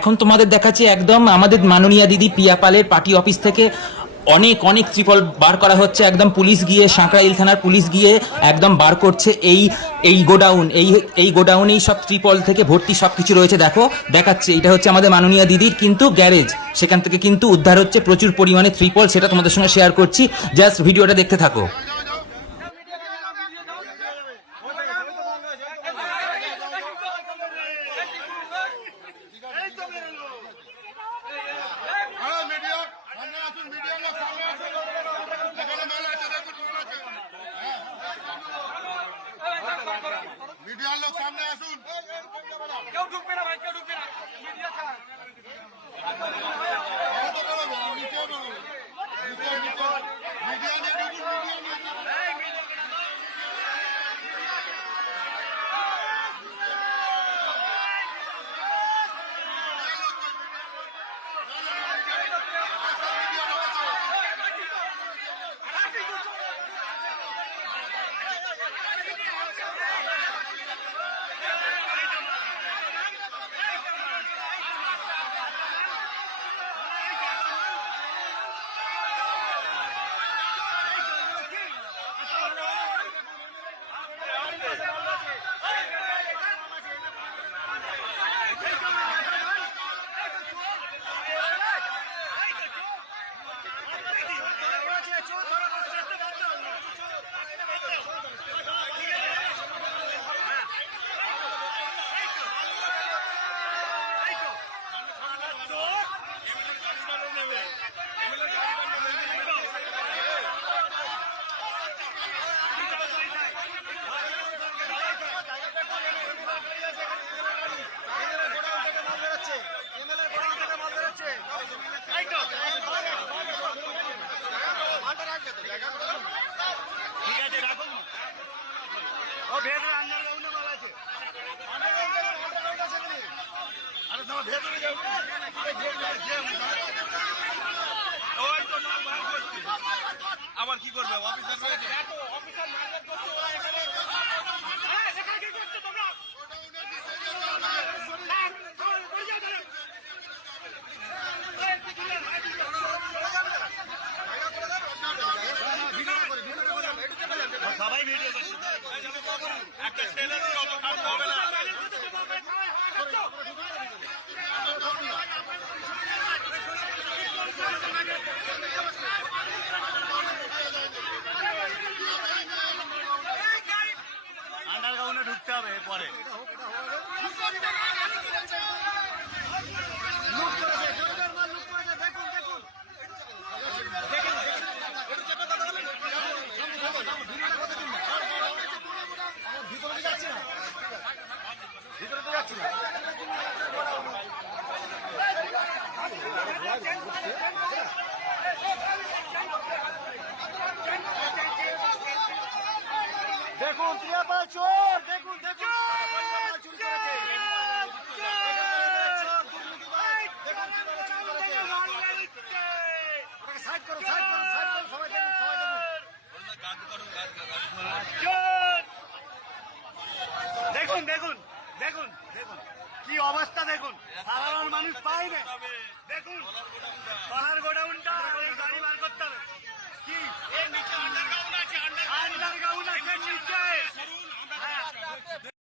এখন তোমাদের দেখাচ্ছি একদম আমাদের মাননীয়া দিদি পিয়া পালের পার্টি অফিস থেকে অনেক অনেক ত্রিপল বার করা হচ্ছে। একদম পুলিশ গিয়ে, সাঁকরাইল থানার পুলিশ গিয়ে একদম বার করছে। এই গোডাউন, এই গোডাউনেই সব ত্রিপল থেকে ভর্তি সব কিছু রয়েছে। দেখো, দেখাচ্ছে, এটা হচ্ছে আমাদের মাননীয়া দিদির কিন্তু গ্যারেজ। সেখান থেকে কিন্তু উদ্ধার হচ্ছে প্রচুর পরিমাণে ত্রিপল, সেটা তোমাদের সঙ্গে শেয়ার করছি। জাস্ট ভিডিওটা দেখতে থাকো। मीडिया लोग सामने आसुन क्यों ढुकबे ना भाई क्यों ढुकबे ना मीडिया ছাড় मीडिया ने আবার কি করবে অফিসার রয়েছে এত অফিসার ম্যানেজ করতে হয় এখানে হ্যাঁ এখানে কি করছো তোমরা সবাই ভিডিও করছে একটা ছেলের কত খারাপ হবে না আন্ডারগ্রাউন্ডে ঢুকতে হবে পরে দেখুন ত্রিপল চোর দেখুন দেখুন দেখুন দেখুন দেখুন দেখুন কি অবস্থা দেখুন সাধারণ মানুষ পাই না দেখুন কলার গোডাউনটা গাড়ি বার করতে হবে কি আন্ডারগ্রাউন্ড আছে নিচে